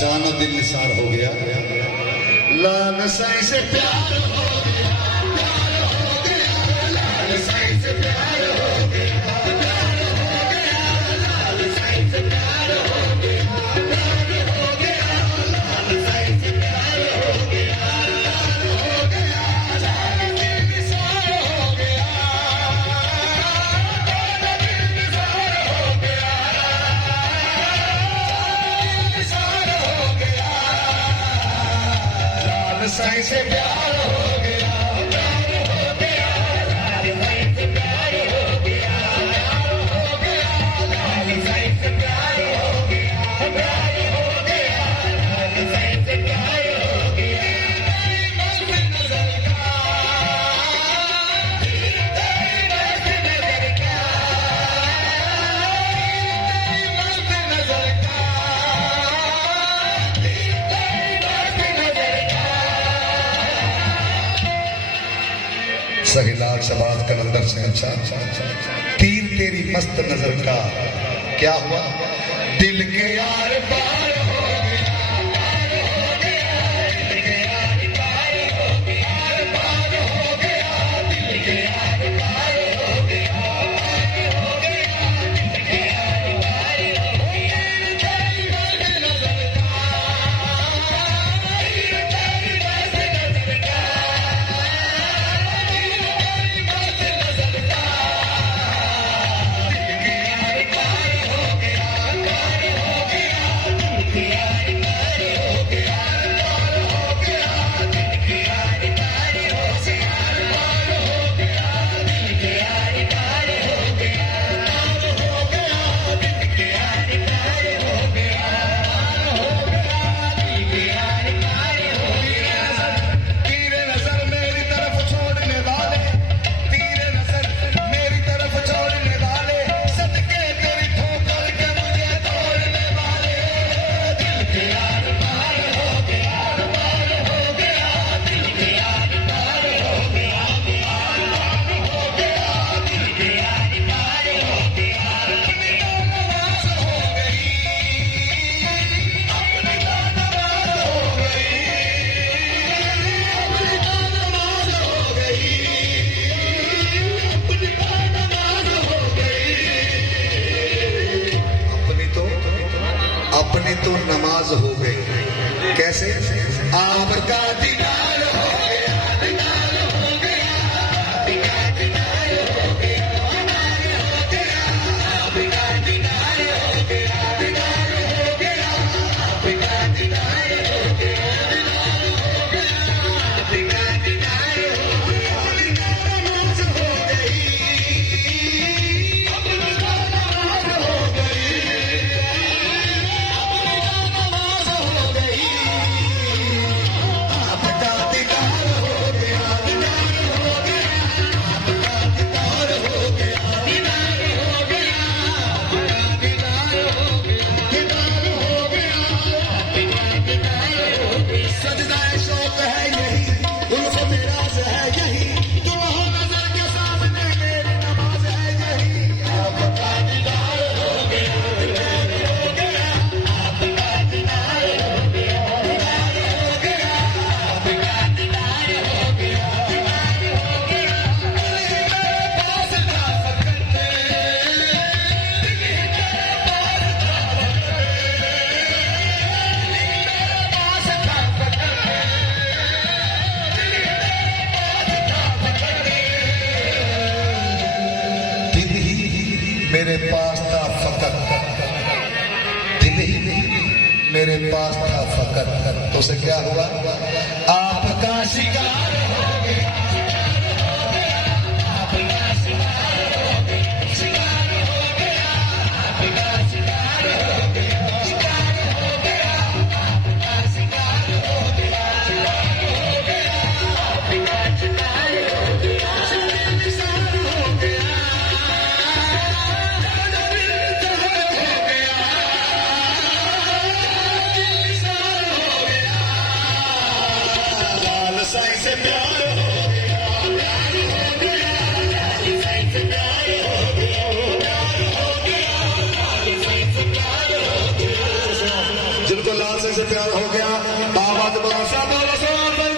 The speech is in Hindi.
अचानक दिल निसार हो गया, लाल साईं से प्यार हो गया, प्यार हो गया, लाल साईं से प्यार हो गया, प्यार हो गया, लाल साईं से प्यार हो गया, प्यार हो गया, लाल साईं से प्यार हो गया, प्यार हो गया, अचानक दिल निसार हो गया, अचानक दिल निसार हो गया, निसार हो गया, लाल साईं से प्यार हो गया, प्यार हो गया, लाल साईं से प्यार हो गया, प्यार हो गया, लाल साईं से प्यार हो गया, प्यार हो गया, लाल साईं से प्यार हो गया, मस्त नजर का, मस्त नजर का, मस्त नजर का, मस्त नजर का। सही लाल शबाज कलंदर से अच्छा तीर तेरी मस्त नजर का क्या हुआ, दिल के यार पार हो गया, पार हो गया, दिल के यार पार हो गया, पार हो गया, दिल के यार पार हो गया, पार हो गया, दिल के यार पार हो गया, तेरी मस्त नजर का, तेरी मस्त नजर का, तेरी मस्त नजर का, दिल के यार पार हो गया, पार हो गया, दिल के यार पार हो गया, पार हो गया, दिल के यार पार हो गया, पार हो गया, दिल के यार पार हो गया, पार हो गया, दिल के यार पार हो गया, पार हो गया, दिल के यार पार हो गया। तेरे नजर मेरी तरफ छोड़ने वाले, तेरे नजर मेरी तरफ छोड़ने वाले, सदके तेरी ठोकर के मुझे तोड़ने वाले, दिल के यार पार हो गया, पार हो गया, दिल के यार पार हो गया, पार हो गया, दिल के यार पार हो गया, अपनी तो नमाज हो गई, अपनी तो नमाज हो गई, अपनी तो नमाज हो गई, अपनी तो नमाज हो गई, अपनी तो नमाज हो गई। कैसे? आपका दीदार हो गया, दीदार हो गया, आपका दीदार हो गया, दीदार हो गया, आपका दीदार हो गया, दीदार हो गया, आपका दीदार हो गया, दीदार हो गया, आपका दीदार हो गया, अपनी तो नमाज हो गई, अपनी तो नमाज हो गई, अपनी तो नमाज हो गई, आपका दीदार हो गया, दीदार हो गया, आपका दीदार हो गया, दीदार हो गया, आपका दीदार हो गया, दीदार हो गया, आपका दीदार हो गया। सजदाए शौक है यही, उल्फ मिराज है यही, तुम हो नजर के सामने मेरी नमाज है यही, आपका दीदार हो गया, दीदार हो गया, आपका दीदार हो गया, दीदार हो गया, आपका दीदार हो गया, दीदार हो गया, दिल मेरे पास था फकत, दिल मेरे पास था फकत, दिल मेरे पास था फकत, दिल मेरे पास था फकत, दिल ही मेरे पास था फकत, दिल ही मेरे पास था फकत, तो उसे क्या हुआ? आपका शिकार हो गया, आपका शिकार हो गया, शिकार हो गया, आपका शिकार हो गया, शिकार हो गया, आपका शिकार हो गया, शिकार हो गया, आपका शिकार हो गया, दिल निसार हो गया, दिल निसार हो गया, दिल निसार हो गया, लाल साईं से बिल्कुल लाल से प्यार हो गया। दामाद बोलो